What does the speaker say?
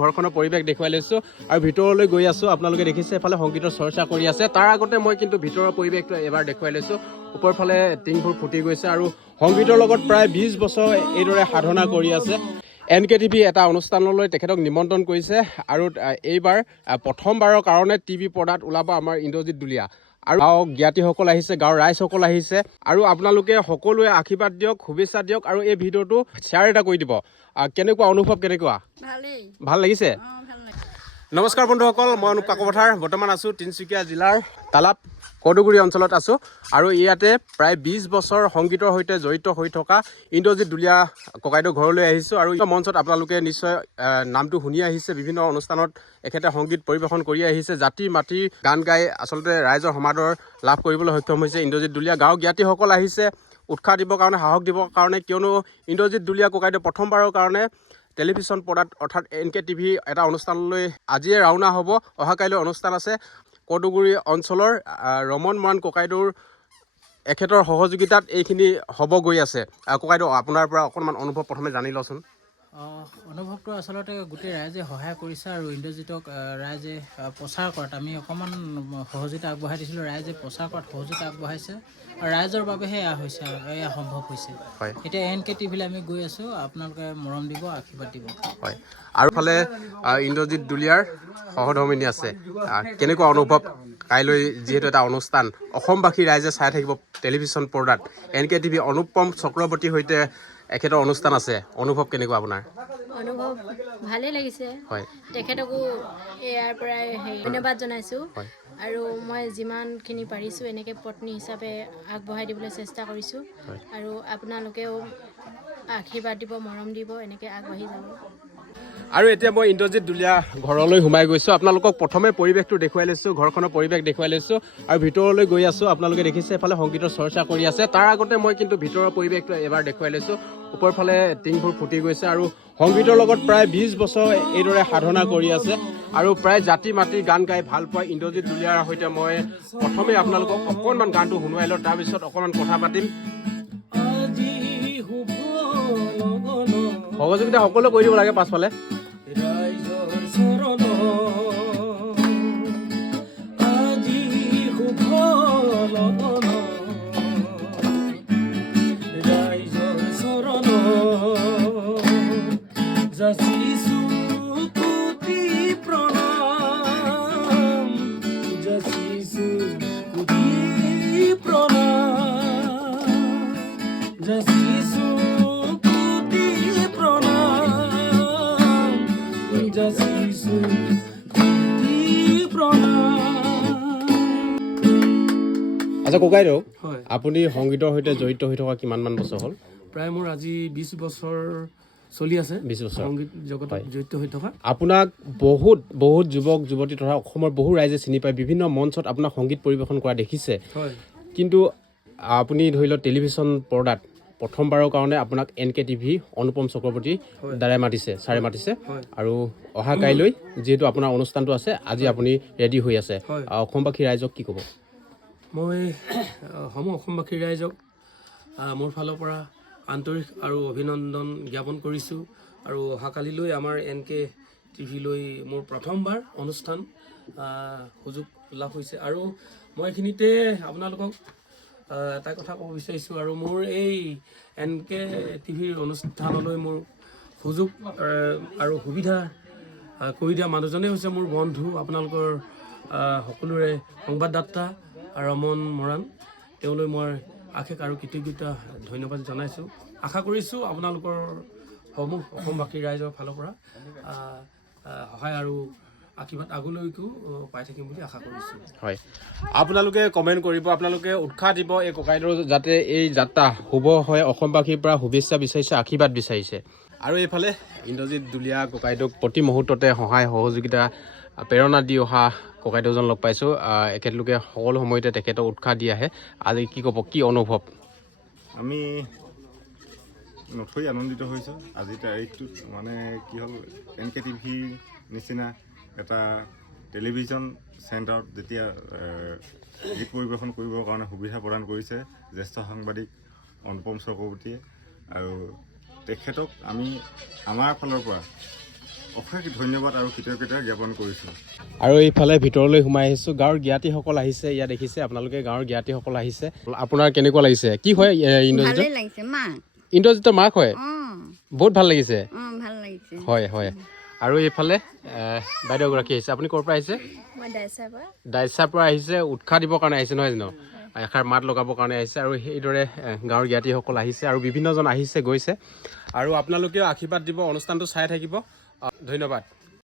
ঘৰখনৰ পৰিৱেশ দেখুৱাই লৈছোঁ আৰু ভিতৰলৈ গৈ আছোঁ। আপোনালোকে দেখিছে এফালে সংগীতৰ চৰ্চা কৰি আছে। তাৰ আগতে মই কিন্তু ভিতৰৰ পৰিৱেশটো এবাৰ দেখুৱাই লৈছোঁ। ওপৰৰ ফালে টিংবোৰ ফুটি গৈছে আৰু সংগীতৰ লগত প্ৰায় 20 বছৰ এইদৰে সাধনা কৰি আছে। NKTV এটা অনুষ্ঠানলৈ তেখেতক নিমন্ত্ৰণ কৰিছে আৰু এইবাৰ প্ৰথমবাৰৰ কাৰণে টিভি পৰ্দাত ওলাব আমাৰ ইন্দ্ৰজিৎ দুলীয়া। আৰু গাঁৱৰ জ্ঞাতিসকল আহিছে, গাঁৱৰ ৰাইজসকল আহিছে আৰু আপোনালোকে সকলোৱে আশীৰ্বাদ দিয়ক, শুভেচ্ছা দিয়ক আৰু এই ভিডিঅ'টো শ্বেয়াৰ এটা কৰি দিব। কেনেকুৱা অনুভৱ, কেনেকুৱা? ভাল লাগিছে? নমস্কাৰ বন্ধুসকল, মই অনুপ কাকপথাৰ। বৰ্তমান আছোঁ তিনিচুকীয়া জিলাৰ তালাপ কদুগুৰি অঞ্চলত আছোঁ আৰু ইয়াতে প্ৰায় 20 বছৰ সংগীতৰ সৈতে জড়িত হৈ থকা ইন্দ্ৰজিৎ দুলীয়া ককাইদেউ ঘৰলৈ আহিছোঁ আৰু এই মঞ্চত আপোনালোকে নিশ্চয় নামটো শুনি আহিছে। বিভিন্ন অনুষ্ঠানত এখেতে সংগীত পৰিৱেশন কৰি আহিছে। জাতি মাতি গান গাই আচলতে ৰাইজৰ সমাদৰ লাভ কৰিবলৈ সক্ষম হৈছে ইন্দ্ৰজিৎ দুলীয়া। গাঁৱৰ জ্ঞাতিসকল আহিছে উৎসাহ দিবৰ কাৰণে, সাহস দিবৰ কাৰণে, কিয়নো ইন্দ্ৰজিৎ দুলীয়া ককাইদেউ প্ৰথমবাৰৰ কাৰণে টেলিভিশ্যন পৰ্দাত অৰ্থাৎ NKTV এটা অনুষ্ঠানলৈ আজিয়ে ৰাওনা হ'ব। অহাকাইলৈ অনুষ্ঠান আছে। কদুগুৰি অঞ্চলৰ ৰমন মৰাণ ককাইদেউৰ এখেতৰ সহযোগিতাত এইখিনি হ'ব গৈ আছে। ককাইদেউ আপোনাৰ পৰা অকণমান অনুভৱ প্ৰথমে জানি লওঁচোন। অনুভৱটো আচলতে গোটেই ৰাইজে সহায় কৰিছে আৰু ইন্দ্ৰজিৎক ৰাইজে প্ৰচাৰ কৰাত আমি অকণমান সহযোগিতা আগবঢ়াই দিছিলোঁ। ৰাইজে প্ৰচাৰ কৰাত সহযোগিতা আগবঢ়াইছে আৰু ৰাইজৰ বাবেহে এয়া সম্ভৱ হৈছে। হয়, এতিয়া NKTVলৈ আমি গৈ আছোঁ। আপোনালোকে মৰম দিব, আশীৰ্বাদ দিব। হয়, আৰু ফালে ইন্দ্ৰজিৎ দুলীয়াৰ সহধৰ্মিনী আছে। কেনেকুৱা অনুভৱ? কাইলৈ যিহেতু এটা অনুষ্ঠান অসমবাসী ৰাইজে চাই থাকিব টেলিভিশ্যন পৰ্দাত, NKTV অনুপম চক্ৰৱৰ্তীৰ সৈতে এখেতৰ অনুষ্ঠান আছে। অনুভৱ কেনেকুৱা আপোনাৰ? অনুভৱ ভালেই লাগিছে। হয়, তেখেতকো ইয়াৰ পৰাই ধন্যবাদ জনাইছোঁ হয়, আৰু মই যিমানখিনি পাৰিছোঁ এনেকৈ পত্নী হিচাপে আগবঢ়াই দিবলৈ চেষ্টা কৰিছোঁ আৰু আপোনালোকেও আশীৰ্বাদ দিব, মৰম দিব, এনেকৈ আগবাঢ়ি যাব। আৰু এতিয়া মই ইন্দ্ৰজিৎ দুলীয়া ঘৰলৈ সোমাই গৈছোঁ। আপোনালোকক প্ৰথমে পৰিৱেশটো দেখুৱাই লৈছোঁ, ঘৰখনৰ পৰিৱেশ দেখুৱাই লৈছোঁ আৰু ভিতৰলৈ গৈ আছোঁ। আপোনালোকে দেখিছে এফালে সংগীতৰ চৰ্চা কৰি আছে। তাৰ আগতে মই কিন্তু ভিতৰৰ পৰিৱেশটো এবাৰ দেখুৱাই লৈছোঁ। ওপৰৰ ফালে টিংবোৰ ফুটি গৈছে আৰু সংগীতৰ লগত প্ৰায় 20 বছৰ এইদৰে সাধনা কৰি আছে আৰু প্ৰায় জাতি মাতি গান গাই ভাল পোৱা ইন্দ্ৰজিৎ দুলীয়াৰ সৈতে মই প্ৰথমে আপোনালোকক অকণমান গানটো শুনুৱাই লওঁ, তাৰপিছত অকণমান কথা পাতিম। সহযোগিতা সকলোৱে কৰি দিব লাগে পাছফালে। আচ্ছা ককাইদেউ, আপুনি সংগীতৰ সৈতে জড়িত হৈ থকা কিমানমান বছৰ হ'ল? প্ৰায় মোৰ আজি 20 বছৰ চলি আছে 20 বছৰ সংগীত জগতত জড়িত হৈ থকা। আপোনাক বহুত বহুত যুৱক যুৱতী তথা অসমৰ বহু ৰাইজে চিনি পায়, বিভিন্ন মঞ্চত আপোনাক সংগীত পৰিৱেশন কৰা দেখিছে। কিন্তু আপুনি ধৰি লওক টেলিভিশ্যন পৰ্দাত প্ৰথমবাৰৰ কাৰণে আপোনাক NKTV অনুপম চক্ৰৱৰ্তী দ্বাৰাই মাতিছে, ছাৰে মাতিছে আৰু অহা কাইলৈ যিহেতু আপোনাৰ অনুষ্ঠানটো আছে, আজি আপুনি ৰেডি হৈ আছে। অসমবাসী ৰাইজক কি ক'ব? মই অসমবাসী ৰাইজক মোৰ ফালৰ পৰা আন্তৰিক আৰু অভিনন্দন জ্ঞাপন কৰিছোঁ আৰু অহাকালিলৈ আমাৰ NKTVলৈ মোৰ প্ৰথমবাৰ অনুষ্ঠান সুযোগ লাভ হৈছে আৰু মই এইখিনিতে আপোনালোকক এটা কথা ক'ব বিচাৰিছোঁ আৰু মোৰ এই NKTVৰ অনুষ্ঠানলৈ মোৰ সুযোগ আৰু সুবিধা কৰি দিয়া মানুহজনেই হৈছে মোৰ বন্ধু, আপোনালোকৰ সকলোৰে সংবাদদাতা ৰমন মৰাণ। তেওঁলৈ মই আশেষ আৰু কৃতজ্ঞতা ধন্যবাদ জনাইছোঁ। আশা কৰিছোঁ আপোনালোকৰ সমূহ অসমবাসী ৰাইজৰ ফালৰ পৰা সহায় আৰু আশীৰ্বাদ আগলৈকো পাই থাকিম বুলি আশা কৰিছোঁ। হয়, আপোনালোকে কমেণ্ট কৰিব, আপোনালোকে উৎসাহ দিব এই ককাইদেউৰ যাতে এই যাত্ৰা শুভ হয়। অসমবাসীৰ পৰা শুভেচ্ছা বিচাৰিছে, আশীৰ্বাদ বিচাৰিছে। আৰু এইফালে ইন্দ্ৰজিৎ দুলীয়া ককাইদেউক প্ৰতি মুহূৰ্ততে সহায় সহযোগিতা প্ৰেৰণা দি অহা ককাইদেউজন লগ পাইছোঁ। এখেতলোকে সকলো সময়তে তেখেতক উৎসাহ দি আহে। আজি কি ক'ব, কি অনুভৱ? আমি নথৈ আনন্দিত হৈছোঁ আজিৰ তাৰিখটোত। মানে কি হ'ল, NKTV নিচিনা এটা টেলিভিশ্যন চেণ্টাৰত যেতিয়া গীত পৰিৱেশন কৰিবৰ কাৰণে সুবিধা প্ৰদান কৰিছে জ্যেষ্ঠ সাংবাদিক অনুপম চক্ৰৱৰ্তীয়ে, আৰু তেখেতক আমি আমাৰ ফালৰ পৰা অশেষ ধন্যবাদ আৰু কৃতজ্ঞতা জ্ঞাপন কৰিছোঁ। আৰু এইফালে ভিতৰলৈ সোমাই আহিছোঁ, গাঁৱৰ জ্ঞাতিসকল আহিছে, ইয়াত দেখিছে আপোনালোকে গাঁৱৰ জ্ঞাতিসকল আহিছে। আপোনাৰ কেনেকুৱা লাগিছে? কি হয় ইন্দ্ৰজিৎ? ভালেই লাগিছে মাক। ইন্দ্ৰজিতৰ মাক হয়? বহুত ভাল লাগিছে। ভাল লাগিছে। হয় হয়। আৰু এইফালে বাইদেউগৰাকী আহিছে। আপুনি ক'ৰ পৰা আহিছে? মই দাইচাৰ পৰা আহিছে, উৎসাহ দিবৰ কাৰণে আহিছে নহয় জানো? এষাৰ মাত লগাবৰ কাৰণে আহিছে। আৰু সেইদৰে গাঁৱৰ জ্ঞাতিসকল আহিছে আৰু বিভিন্নজন আহিছে গৈছে। আৰু আপোনালোকেও আশীৰ্বাদ দিব, অনুষ্ঠানটো চাই থাকিব। ধন্যবাদ।